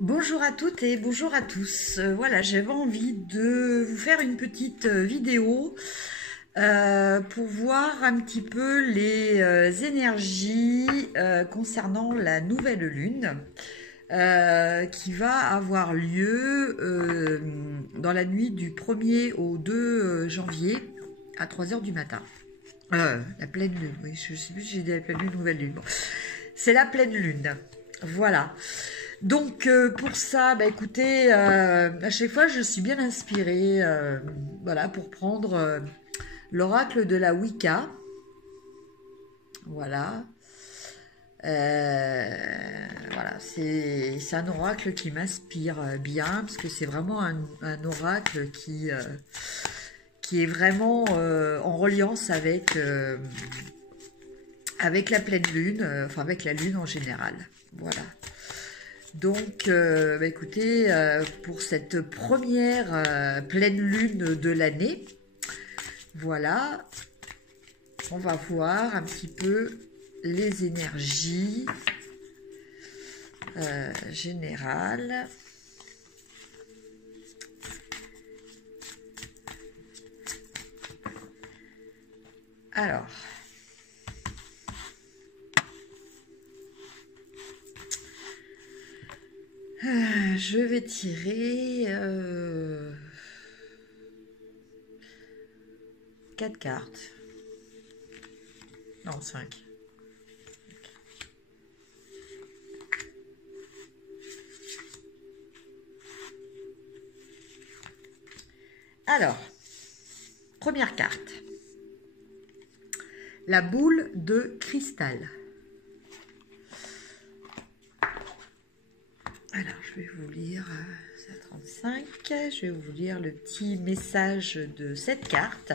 Bonjour à toutes et bonjour à tous. Voilà, j'avais envie de vous faire une petite vidéo pour voir un petit peu les énergies concernant la nouvelle lune qui va avoir lieu dans la nuit du 1er au 2 janvier à 3 heures du matin. La pleine lune, oui, je ne sais plus si j'ai dit la pleine lune ou nouvelle lune. Bon. C'est la pleine lune. Voilà. Donc pour ça, bah, écoutez, à chaque fois je suis bien inspirée, voilà, pour prendre l'oracle de la Wicca. Voilà. Voilà, c'est un oracle qui m'inspire bien, parce que c'est vraiment un oracle qui est vraiment en reliance avec la pleine lune, enfin avec la lune en général. Voilà. Donc, bah écoutez, pour cette première pleine lune de l'année, voilà, on va voir un petit peu les énergies générales. Alors, je vais tirer 4 cartes. Non, 5. Alors, première carte. La boule de cristal. Alors, je vais vous lire, c'est 35, je vais vous lire le petit message de cette carte.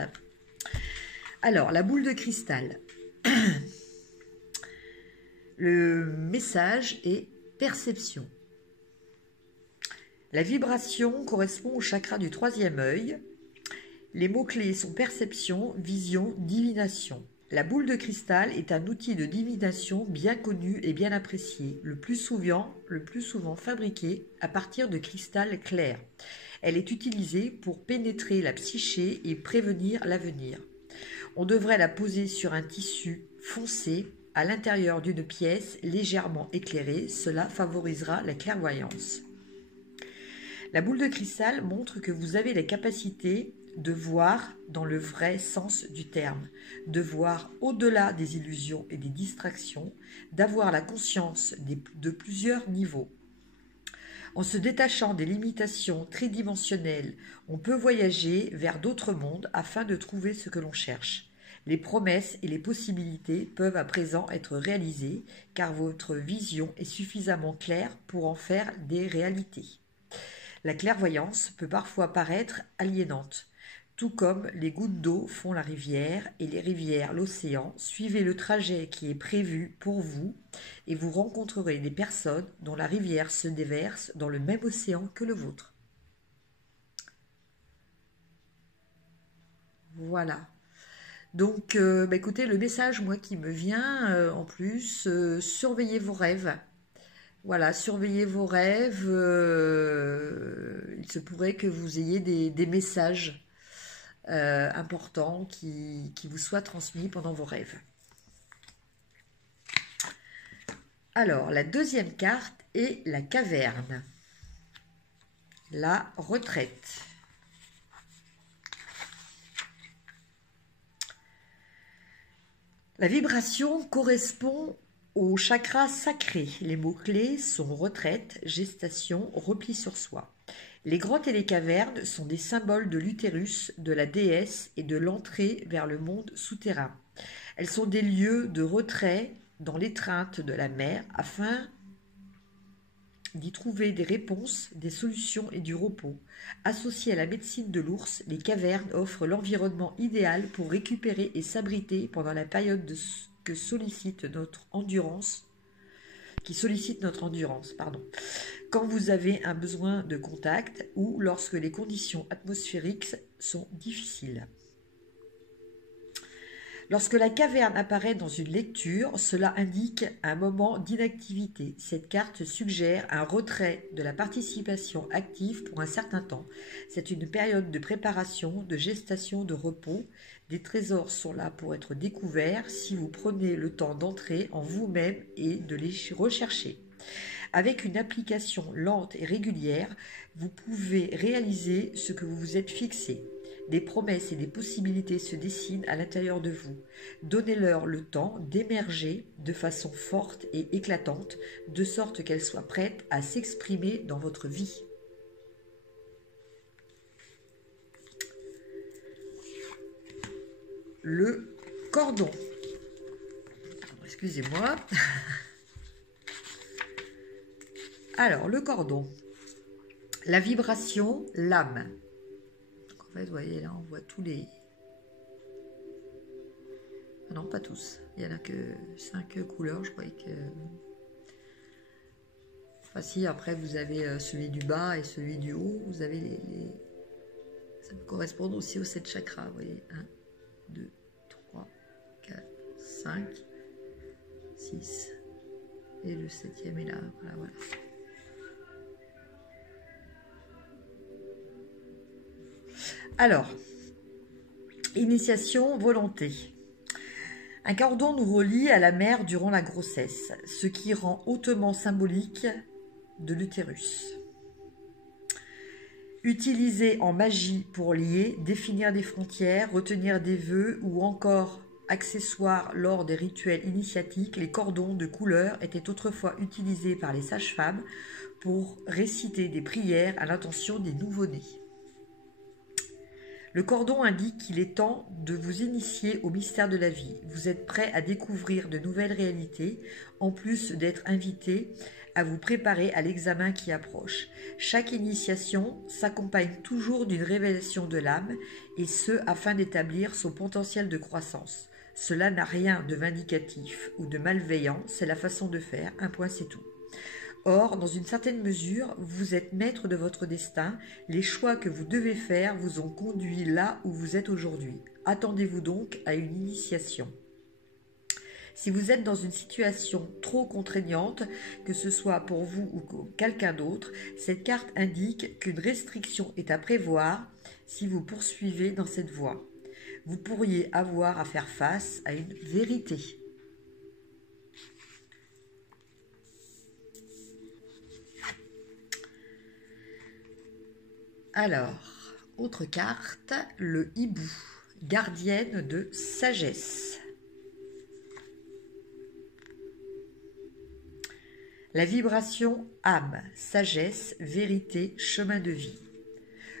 Alors, la boule de cristal. Le message est perception. La vibration correspond au chakra du troisième œil. Les mots-clés sont perception, vision, divination. La boule de cristal est un outil de divination bien connu et bien apprécié, le plus souvent fabriqué à partir de cristal clair. Elle est utilisée pour pénétrer la psyché et prévenir l'avenir. On devrait la poser sur un tissu foncé à l'intérieur d'une pièce légèrement éclairée, cela favorisera la clairvoyance. La boule de cristal montre que vous avez la capacité de voir dans le vrai sens du terme, de voir au-delà des illusions et des distractions, d'avoir la conscience de plusieurs niveaux. En se détachant des limitations tridimensionnelles, on peut voyager vers d'autres mondes afin de trouver ce que l'on cherche. Les promesses et les possibilités peuvent à présent être réalisées car votre vision est suffisamment claire pour en faire des réalités. La clairvoyance peut parfois paraître aliénante. Tout comme les gouttes d'eau font la rivière et les rivières l'océan, suivez le trajet qui est prévu pour vous et vous rencontrerez des personnes dont la rivière se déverse dans le même océan que le vôtre. Voilà. Donc, bah écoutez, le message, moi, qui me vient, en plus, surveillez vos rêves. Voilà, surveillez vos rêves. Il se pourrait que vous ayez des messages importants qui vous soient transmis pendant vos rêves. Alors, la deuxième carte est la caverne. La retraite. La vibration correspond au chakra sacré. Les mots-clés sont retraite, gestation, repli sur soi. Les grottes et les cavernes sont des symboles de l'utérus, de la déesse et de l'entrée vers le monde souterrain. Elles sont des lieux de retrait dans l'étreinte de la mer afin d'y trouver des réponses, des solutions et du repos. Associées à la médecine de l'ours, les cavernes offrent l'environnement idéal pour récupérer et s'abriter pendant la période qui sollicite notre endurance. Quand vous avez un besoin de contact ou lorsque les conditions atmosphériques sont difficiles. Lorsque la caverne apparaît dans une lecture, cela indique un moment d'inactivité. Cette carte suggère un retrait de la participation active pour un certain temps. C'est une période de préparation, de gestation, de repos. Des trésors sont là pour être découverts si vous prenez le temps d'entrer en vous-même et de les rechercher. Avec une application lente et régulière, vous pouvez réaliser ce que vous vous êtes fixé. Des promesses et des possibilités se dessinent à l'intérieur de vous. Donnez-leur le temps d'émerger de façon forte et éclatante, de sorte qu'elles soient prêtes à s'exprimer dans votre vie. Le cordon. Excusez-moi. Alors, le cordon. La vibration, l'âme. En fait, vous voyez, là, on voit tous les... Ah non, pas tous. Il n'y en a que 5 couleurs, je croyais que... Enfin, si, après, vous avez celui du bas et celui du haut. Vous avez les... Ça correspond aussi aux 7 chakras, vous voyez. 1, 2, 3, 4, 5, 6. Et le 7e est là. Voilà, voilà. Alors, initiation, volonté. Un cordon nous relie à la mère durant la grossesse, ce qui rend hautement symbolique de l'utérus. Utilisé en magie pour lier, définir des frontières, retenir des vœux ou encore accessoires lors des rituels initiatiques, les cordons de couleur étaient autrefois utilisés par les sages-femmes pour réciter des prières à l'intention des nouveau-nés. Le cordon indique qu'il est temps de vous initier au mystère de la vie. Vous êtes prêt à découvrir de nouvelles réalités, en plus d'être invité à vous préparer à l'examen qui approche. Chaque initiation s'accompagne toujours d'une révélation de l'âme, et ce, afin d'établir son potentiel de croissance. Cela n'a rien de vindicatif ou de malveillant, c'est la façon de faire, un point c'est tout. Or, dans une certaine mesure, vous êtes maître de votre destin. Les choix que vous devez faire vous ont conduit là où vous êtes aujourd'hui. Attendez-vous donc à une initiation. Si vous êtes dans une situation trop contraignante, que ce soit pour vous ou pour quelqu'un d'autre, cette carte indique qu'une restriction est à prévoir si vous poursuivez dans cette voie. Vous pourriez avoir à faire face à une vérité. Alors, autre carte, le hibou, gardienne de sagesse. La vibration âme, sagesse, vérité, chemin de vie.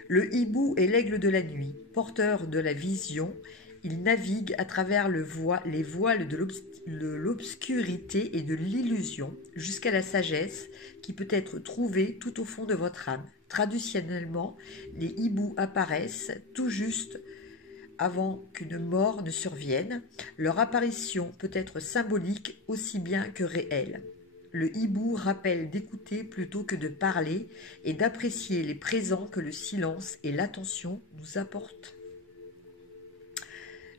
Le hibou est l'aigle de la nuit, porteur de la vision. Il navigue à travers les voiles de l'obscurité et de l'illusion jusqu'à la sagesse qui peut être trouvée tout au fond de votre âme. Traditionnellement, les hiboux apparaissent tout juste avant qu'une mort ne survienne. Leur apparition peut être symbolique aussi bien que réelle. Le hibou rappelle d'écouter plutôt que de parler et d'apprécier les présents que le silence et l'attention nous apportent.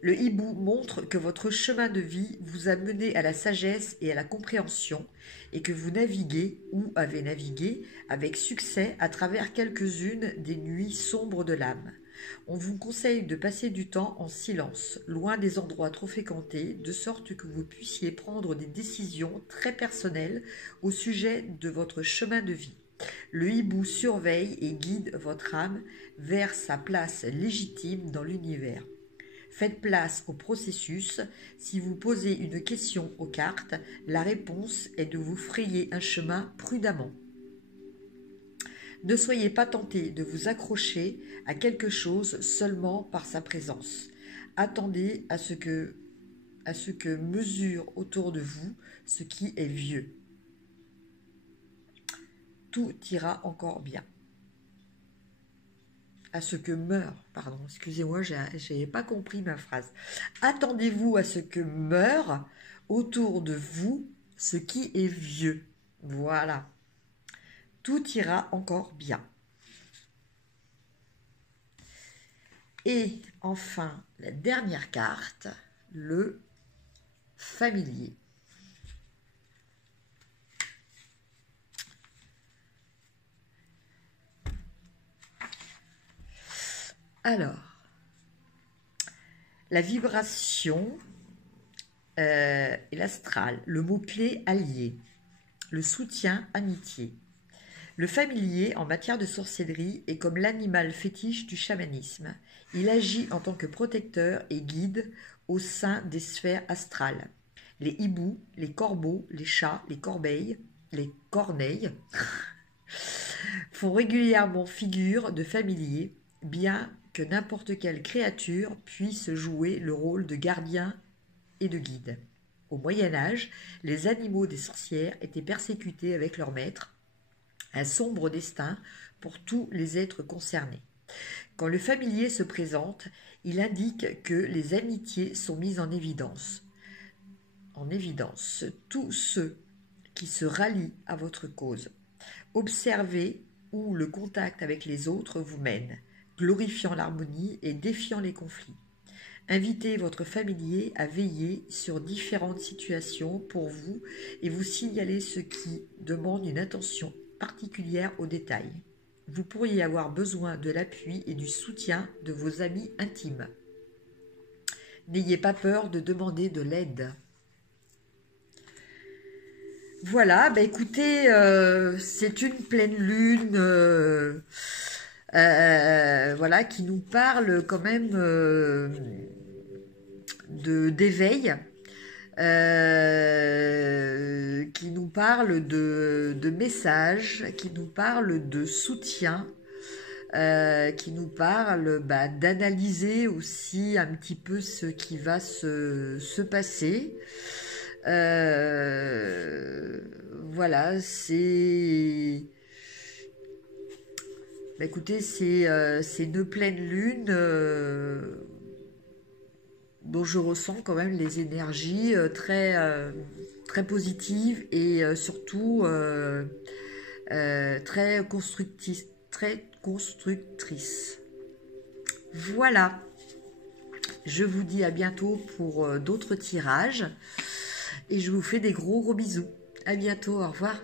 Le hibou montre que votre chemin de vie vous a mené à la sagesse et à la compréhension et que vous naviguez ou avez navigué avec succès à travers quelques-unes des nuits sombres de l'âme. On vous conseille de passer du temps en silence, loin des endroits trop fréquentés, de sorte que vous puissiez prendre des décisions très personnelles au sujet de votre chemin de vie. Le hibou surveille et guide votre âme vers sa place légitime dans l'univers. Faites place au processus. Si vous posez une question aux cartes, la réponse est de vous frayer un chemin prudemment. Ne soyez pas tenté de vous accrocher à quelque chose seulement par sa présence. Attendez à ce que mesure autour de vous ce qui est vieux. Tout ira encore bien. À ce que meurt, pardon, excusez-moi, je n'avais pas compris ma phrase. Attendez-vous à ce que meure autour de vous ce qui est vieux. Voilà. Tout ira encore bien. Et enfin, la dernière carte, le familier. Alors, la vibration et l'astral, le mot-clé allié, le soutien, amitié. Le familier en matière de sorcellerie est comme l'animal fétiche du chamanisme. Il agit en tant que protecteur et guide au sein des sphères astrales. Les hiboux, les corbeaux, les chats, les corneilles font régulièrement figure de familiers, bien que n'importe quelle créature puisse jouer le rôle de gardien et de guide. Au Moyen-Âge, les animaux des sorcières étaient persécutés avec leur maître, un sombre destin pour tous les êtres concernés. Quand le familier se présente, il indique que les amitiés sont mises en évidence. Tous ceux qui se rallient à votre cause. Observez où le contact avec les autres vous mène, glorifiant l'harmonie et défiant les conflits. Invitez votre familier à veiller sur différentes situations pour vous et vous signaler ce qui demande une attention particulière aux détails. Vous pourriez avoir besoin de l'appui et du soutien de vos amis intimes. N'ayez pas peur de demander de l'aide. Voilà, bah écoutez, c'est une pleine lune voilà, qui nous parle quand même d'éveil, qui nous parle de messages, qui nous parle de soutien, qui nous parle d'analyser aussi un petit peu ce qui va se passer. Voilà, c'est... écoutez, c'est une pleine lune dont je ressens quand même les énergies très positives et surtout très constructrices. Voilà, je vous dis à bientôt pour d'autres tirages et je vous fais des gros bisous. À bientôt, au revoir.